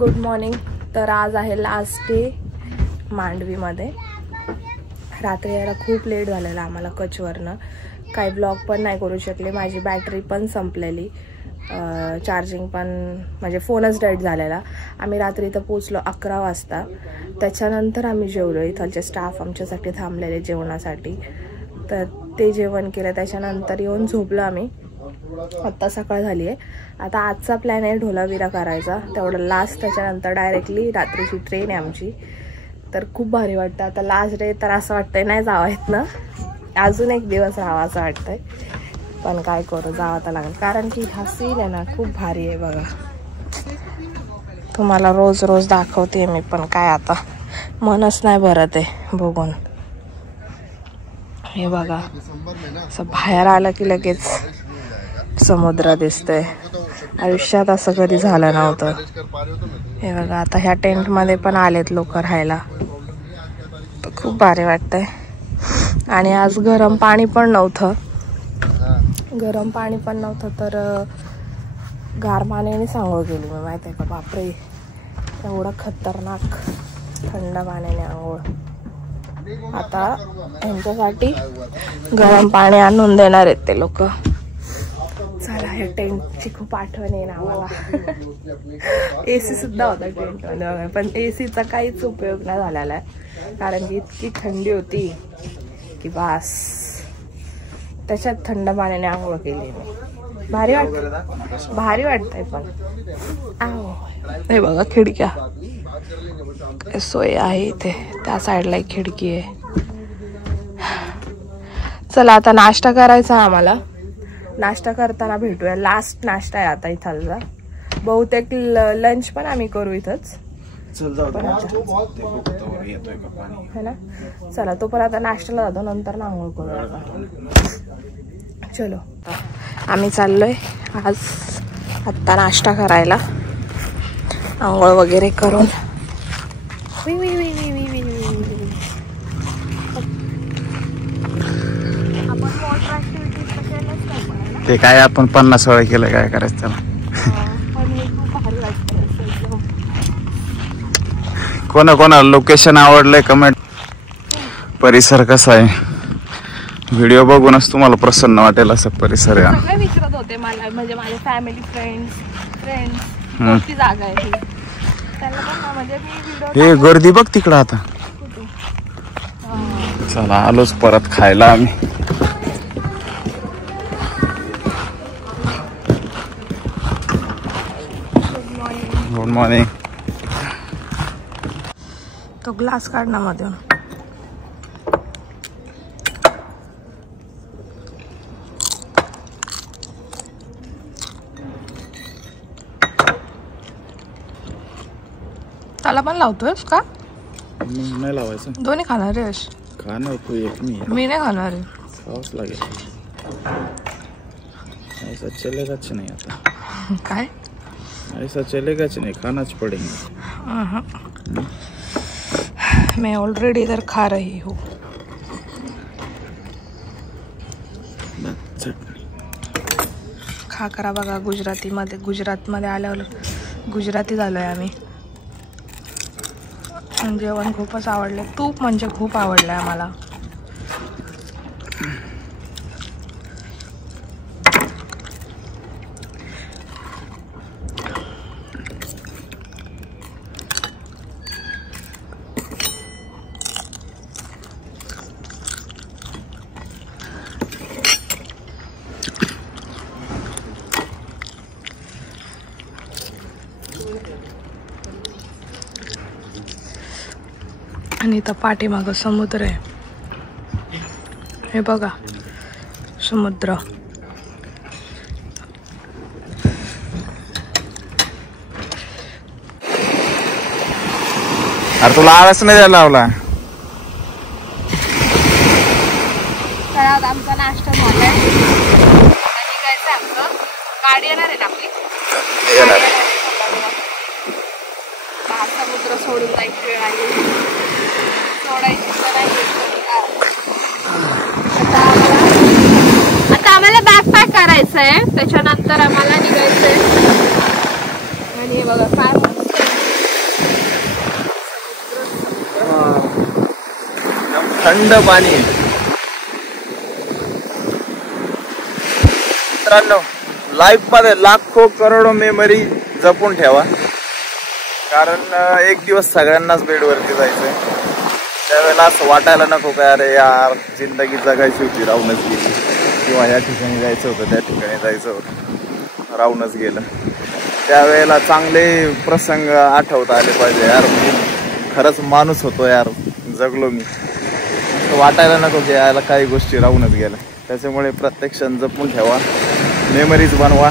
Good morning. तर आज आहे लास्ट डे मांडवीमध्ये. रात्री यायला खूप लेट झालेला आम्हाला कचवरनं. काही ब्लॉग पण नाही करू शकले. माझी बॅटरी पण संपलेली, चार्जिंग पण, म्हणजे फोनच डेड झालेला. आम्ही रात्री इथं पोचलो 11 वाजता. त्याच्यानंतर आम्ही जेवलो. इथलचे स्टाफ आमच्यासाठी थांबलेले जेवणासाठी, तर ते जेवण केलं. त्याच्यानंतर येऊन झोपलो आम्ही. आत्ता सकाळ झाली आहे. आता आजचा प्लॅन आहे ढोलावीरा करायचा, तेवढं लास्ट. त्याच्यानंतर डायरेक्टली रात्रीची ट्रेन आहे आमची. तर खूप भारी वाटतं. आता लास्ट डे, तर असं वाटतंय नाही जावं ना, अजून एक दिवस राहावं असं वाटतंय. पण काय करू, जावं तर लागेल, कारण की हा सीन आहे ना खूप भारी आहे. बघा, तुम्हाला रोज रोज दाखवते मी, पण काय आता मनच नाही भरत आहे बघून. हे बघा, असं बाहेर आलं की लगेच समुद्र दिसतोय. आयुष्यात असं कधी झालं नव्हतं. हे बघा, आता ह्या टेंटमध्ये पण आलेत लोक राहायला. तर खूप भारी वाटतंय. आणि आज गरम पाणी पण नव्हतं, तर गार पाण्याने आंघोळ केली मी. माहिती आहे का, बापरे, एवढं खतरनाक थंड पाण्याने आंघोळ. आता यांच्यासाठी गरम पाणी आणून देणार आहेत ते लोक. चला, या टेंटची खूप आठवण येईल आम्हाला. AC सुद्धा होता टेंटमध्ये, पण ACचा काहीच उपयोग नाही झालेला आहे, कारण की इतकी थंडी होती की बास. त्याच्यात थंड पाण्याने आंघोळ केली मी. भारी वाटतंय पण. हे बघा, खिडक्या, सोय आहे इथे. त्या साईडला एक खिडकी आहे. चला, आता नाश्ता करायचा आम्हाला. नाश्ता करताना भेटूया. लास्ट नाश्ता आहे आता इथला. बहुतेक लंच पण आम्ही करू इथंच, है ना. चला, तो पण आता नाश्त्याला जातो, नंतर आंघोळ करू आता. चलो, आम्ही चाललोय आज आत्ता नाश्ता करायला, आंघोळ वगैरे करून. ते काय आपण 50 वेळा केलं, काय करायचं त्याला. कोणाला लोकेशन आवडलंय कमेंट. परिसर कसा आहे, व्हिडिओ बघूनच तुम्हाला प्रसन्न वाटेल असं परिसर आहे. सगळे विचारत होते मला, म्हणजे माझे फॅमिली फ्रेंड्स कोणती जागा आहे ती. त्यांना पण म्हणजे मी हे गर्दी बघ तिकडं आता. चला, आलोच परत खायला आम्ही. Good morning. तो ग्लास काढणार मध्ये. त्याला पण लावतोयस का? नाही लावायचं. दोन्ही खाणार आहेस? खाणार तू एक, मी नाही खाणार आहे. खावंच लागेल. ऐसा चलेगाच नाही आता. काय ऐसा चलेगाच नहीं, खानाच पड़ेगा. मैं ऑलरेडी इधर खा रही हूँ. खा करा बघा. गुजरातमध्ये आल्यावर गुजराती झालोय आम्ही. जेवण खूपच आवडले. तूप म्हणजे खूप आवडलंय आम्हाला. आणि इथं पाठीमागं समुद्र आहे. हे बघा, समुद्र. अरे तुला आवाज नाही द्यायला लावला. आमचा नाश्ता झालाय. गाडी येणार आहे ना आपली. समुद्र सोडून जायची वेळ आली. सोडायची तर नाही. आता आम्हाला बॅकपॅक करायचंय, त्याच्यानंतर आम्हाला निघायचंय. आणि बघा काय मस्त थंड पाणी. मित्रांनो, लाईफ मध्ये लाखो करोडो मेमरी जपून ठेवा, कारण एक दिवस सगळ्यांनाच बेडवरती जायचंय. त्यावेळेला असं वाटायला नको काय अरे यार जिंदगी जगायची होती राहूनच गेली, किंवा या ठिकाणी जायचं होतं त्या ठिकाणी जायचं होतं राहूनच गेलं. त्यावेळेला चांगले प्रसंग आठवता आले पाहिजे. यार मी खरंच माणूस होतो यार, जगलो मी, वाटायला नको की यायला काही गोष्टी राहूनच गेल्या. त्याच्यामुळे प्रत्येक क्षण जपून ठेवा, मेमरीज बनवा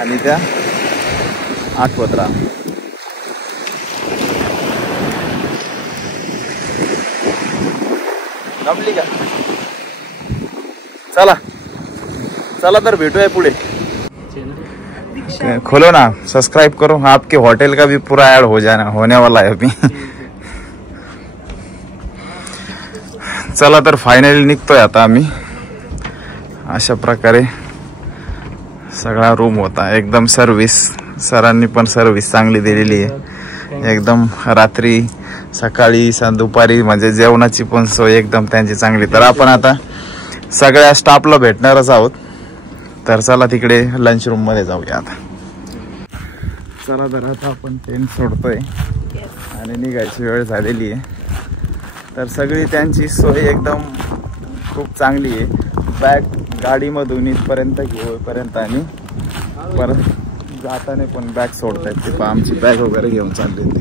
आणि त्या आठवत राहा. जमली का? चला चला तर भेटूया पुढे. खोलो ना, सब्सक्राइब करो. आपके होटल का भी पूरा ऐड होने वाला है अभी. चला तर फायनली निघतोय आता आम्ही. अशा प्रकारे सगळा रूम होता. एकदम सर्विस सरांनी पण सर्विस चांगली दिलेली आहे. एकदम रात्री सकाळी दुपारी म्हणजे जेवणाची पण सोय एकदम त्यांची चांगली. तर आपण आता सगळ्या स्टाफला भेटणारच आहोत. तर चला तिकडे लंच रूम मध्ये जाऊया आता. चला तर आता आपण टेंट सोडतोय आणि निघायची वेळ झालेली आहे. तर सगळी त्यांची सोय एकदम खूप चांगली आहे. बॅग गाडीमधून इथपर्यंत घेऊपर्यंत आणि परत जाताना पण बॅग सोडतायत. ते आमची बॅग वगैरे घेऊन चालली तिकडे.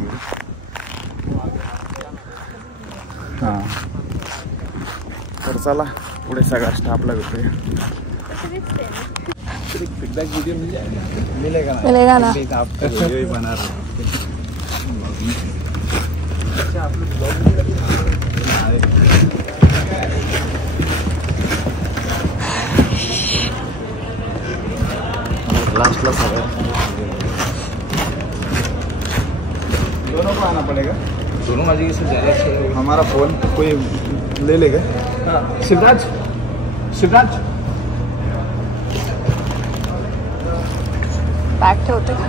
हां, तर चला पुढे सगळा स्टाफला भेटूया. मिलेगा ना. आपका वीडियो ही बना रहे. लास्टला सगळं दोनों को आना पड़ेगा. दोनों आ जाइए सर, ज़्यादा अच्छा है. हमारा फोन कोई ले लेगा. हाँ शिवराज, शिवराज बॅग ठेवते का?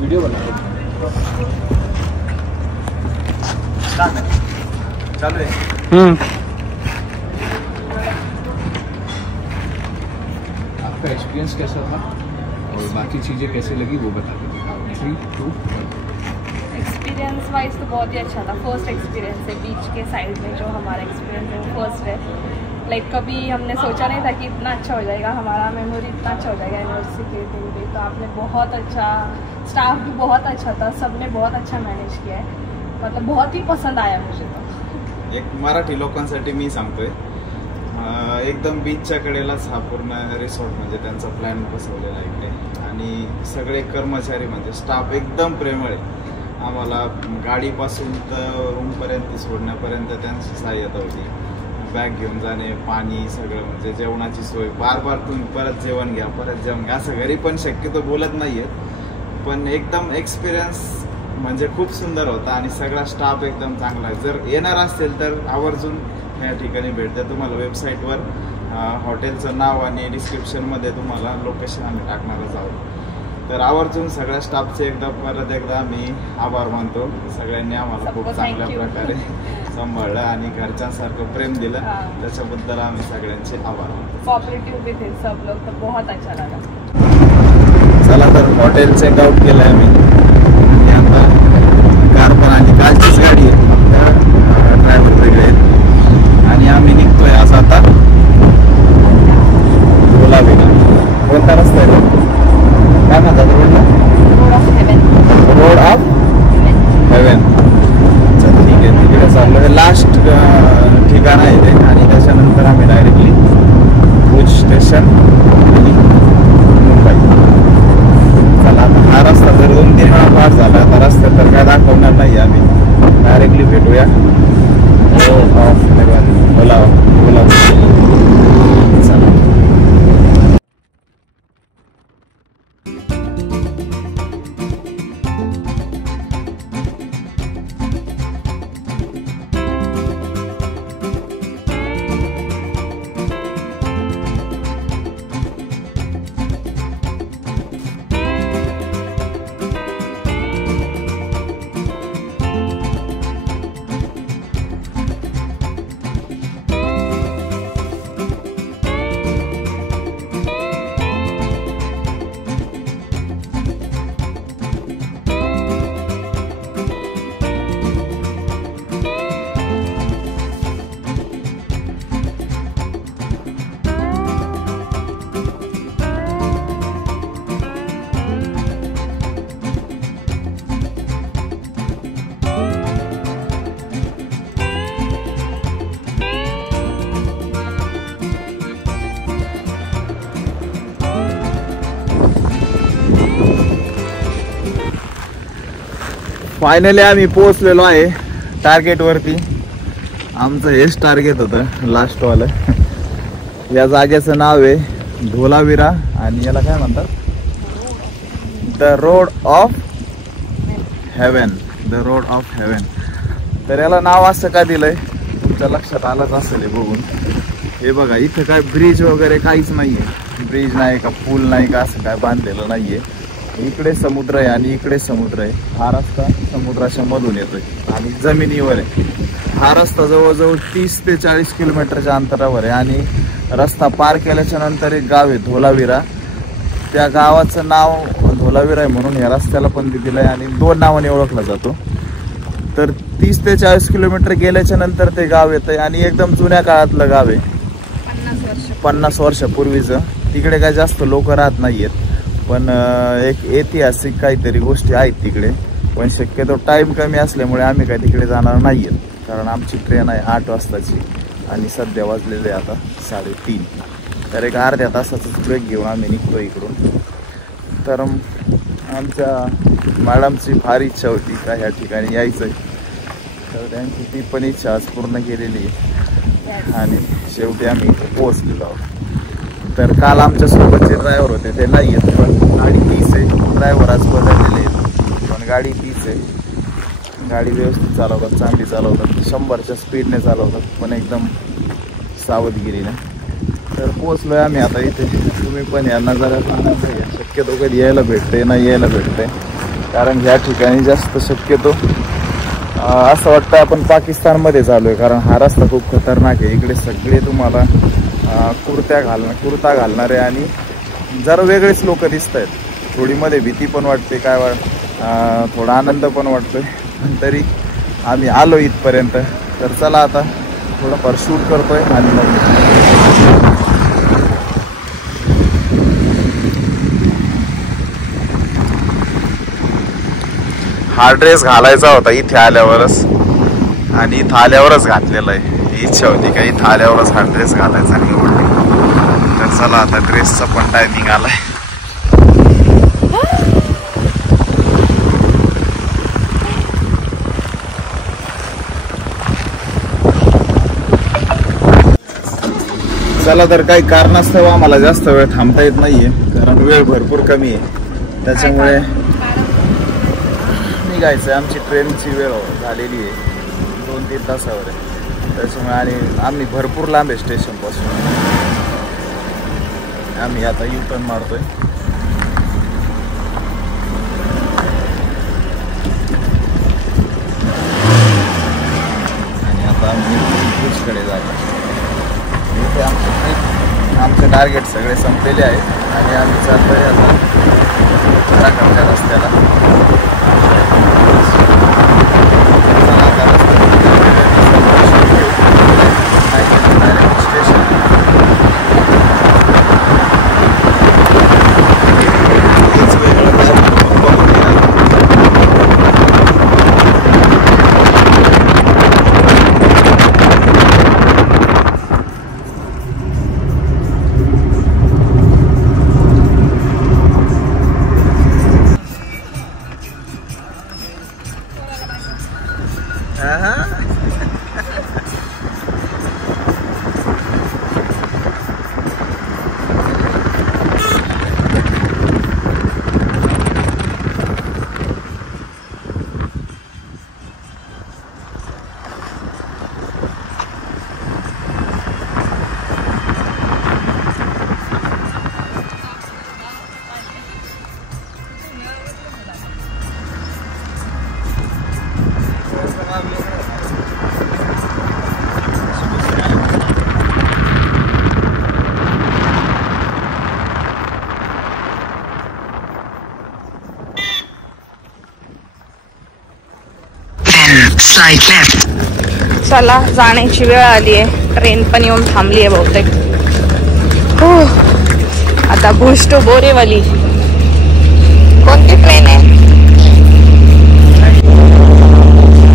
वीडियो बना चालू है. आपका एक्सपीरियंस कैसा था और बाकी चीज़ें कैसे लगी वो बता दीजिए. 3, 2, 1. एक्सपीरियंस वाइज तो बहुत ही अच्छा था. फर्स्ट एक्सपीरियंस है बीच के साइड में, जो हमारा एक्सपीरियंस है वो फर्स्ट है. लाइक कभी हमने सोचा नहीं था कि इतना अच्छा हो जाएगा, हमारा मेमोरी इतना अच्छा हो जाएगा एनिवर्सरी के दिन भी. तो आपने बहुत अच्छा, स्टाफ भी बहुत अच्छा था, सबने बहुत अच्छा मैनेज किया है. मतलब बहुत ही पसंद आया मुझे. तो एक मराठी लोकांसाठी मी सांगतोय, एकदम बीचच्या कडेलाच हा पूर्ण रिसॉर्ट म्हणजे त्यांचा प्लॅन बसवलेला आहे इकडे. आणि सगळे कर्मचारी म्हणजे स्टाफ एकदम प्रेमळ आहे. आम्हाला गाडीपासून तर रूमपर्यंत सोडण्यापर्यंत त्यांची सहाय्यता होती. बॅग घेऊन जाणे, पाणी सगळं, म्हणजे जेवणाची सोय. बार बार तुम्ही परत जेवण घ्या, परत जेवण घ्या, असं घरी पण शक्यतो बोलत नाहीये. पण एकदम एक्सपिरियन्स म्हणजे खूप सुंदर होता आणि सगळा स्टाफ एकदम चांगला आहे. जर येणार असेल तर आवर्जून या ठिकाणी भेट द्या. तुम्हाला वेबसाईटवर हॉटेलचं नाव आणि डिस्क्रिप्शनमध्ये तुम्हाला लोकेशन आम्ही टाकणारच आहोत. तर आवर्जून सगळ्या स्टाफचे परत एकदा आम्ही आभार मानतो. सगळ्यांनी आम्हाला खूप चांगल्या प्रकारे सांभाळलं आणि घरच्यांसारखं प्रेम दिलं, त्याच्याबद्दल आम्ही सगळ्यांचे आभार मानतो. कोऑपरेटिव्ह भी थे सब लोग, तो बहुत अच्छा लगा. चला तर हॉटेल चेकआउट केलं आम्ही. आता कार पण आणि कालचीच गाडी आहे, ड्रायव्हर वेगळे आहेत आणि आम्ही निघतोय आज आता बोलावेला. कोणता रस्ता आहे काय म्हणतात रोडला? Road of haven. ठीक आहे, तिकडे चाललोय. लास्ट ठिकाण आहे ते आणि त्याच्यानंतर आम्ही डायरेक्टली भुज स्टेशन आणि मुंबई. चला आता हा रस्ता जर 2-3 फायनली आम्ही पोहोचलेलो आहे टार्गेट वरती. आमचं हेच टार्गेट होतं लास्ट वालं. या जागेचं नाव आहे धोलावीरा आणि याला काय म्हणतात, the road of haven. The road of haven. तर याला नाव असं का दिलंय तुमच्या लक्षात आलंच असेल बघून. हे बघा इथं काय ब्रिज वगैरे काहीच नाहीये. ब्रिज नाही का पूल नाही का असं काय बांधलेलं नाहीये. इकडे समुद्र आहे आणि इकडे समुद्र आहे. हा रस्ता समुद्राच्या मधून येतोय आणि जमिनीवर आहे. हा रस्ता जवळजवळ 30 ते 40 किलोमीटरच्या अंतरावर आहे आणि रस्ता पार केल्याच्या नंतर एक गाव आहे धोलावीरा. त्या गावाचं नाव धोलावीरा आहे म्हणून या रस्त्याला पण दिलंय आणि 2 नावाने ओळखला जातो. तर 30 ते 40 किलोमीटर गेल्याच्या नंतर ते गाव येतंय आणि एकदम जुन्या काळातलं गाव आहे. 50 वर्षापूर्वीचं. तिकडे काय जास्त लोक राहत नाहीयेत पण एक ऐतिहासिक काहीतरी गोष्टी आहेत तिकडे. पण शक्यतो टाइम कमी असल्यामुळे आम्ही काय तिकडे जाणार नाहीयेत कारण आमची ट्रेन आहे 8 वाजताची आणि सध्या वाजलेले आता 3:30. तर एक अर्ध्या तासाचाच ब्रेक घेऊन आम्ही निघतो इकडून. तर आमच्या मॅडमची फार इच्छा होती का ह्या ठिकाणी यायचं आहे. तर त्यांची ती पण इच्छा आज पूर्ण केलेली आहे आणि शेवटी आम्ही इथे पोहोचलेलो आहोत. तर काल आमच्या सोबतचे ड्रायव्हर होते ते नाही आहेत पण गाडी 30 आहे. ड्रायव्हर आज बदललेले आहेत पण गाडी 30 आहे. गाडी व्यवस्थित चालवतात, चांगली चालवतात, 100च्या स्पीडने चालवतात पण एकदम सावधगिरीने. तर पोहोचलो आहे आम्ही आता इथे. तुम्ही पण या नजाऱ्यात आनंद घ्या. शक्यतो कधी यायला भेटते नाही यायला भेटते कारण ह्या ठिकाणी जास्त शक्यतो असं वाटतं आपण पाकिस्तानमध्ये चालू आहे कारण हा रस्ता खूप खतरनाक आहे. इकडे सगळे तुम्हाला कुर्ता घालणारे आणि जरा वेगळेच लोक दिसत आहेत. थोडी मध्ये भीती पण वाटते काय थोडा आनंद पण वाटतोय पण तरी आम्ही आलो इथपर्यंत. तर चला आता थोडंफार शूट करतोय आणि मग हा ड्रेस घालायचा होता इथे आल्यावरच आणि इथं आल्यावरच घातलेला आहे. इच्छा होती का इथं आल्यावरच हा ड्रेस घालायचा निवडली. तर चला आता ड्रेसचा पण टायमिंग आलाय. चला तर काही कारणास्तव आम्हाला जास्त वेळ थांबता येत नाहीये कारण वेळ भरपूर कमी आहे. त्याच्यामुळे निघायचं. आमची ट्रेनची वेळ झालेली आहे 2-3 तासावर आहे. त्याच्यामुळे आणि आम्ही भरपूर लांब आहे स्टेशनपासून. आम्ही आता U-टर्न मारतोय. आणि आता आम्ही भुजकडे जातो. इथे आमचे टार्गेट सगळे संपलेले आहेत आणि आम्ही चालतोय आता उत्तराखंडच्या रस्त्याला. चला जाण्याची वेळ आली आहे. ट्रेन पण येऊन थांबली आहे बहुतेक. हो आता भुज टू बोरेवली. कोणती ट्रेन आहे?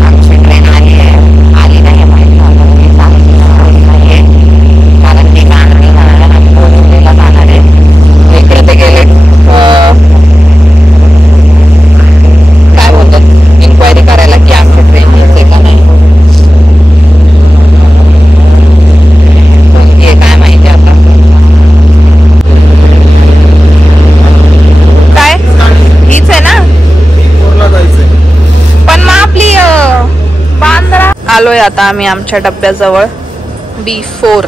आमची ट्रेन आली नाही माहिती कारण ती गाणी बोरिवलीला जाणार आहे. इकडे ते गेले काय बोलतात इन्क्वायरी आलोय आता आम्ही आमच्या डब्याजवळ B4.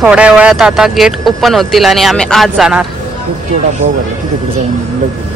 थोड्या वेळात आता गेट ओपन होतील आणि आम्ही आज जाणार. खूप थोडा भाव भरला तिथे जाऊन लगेच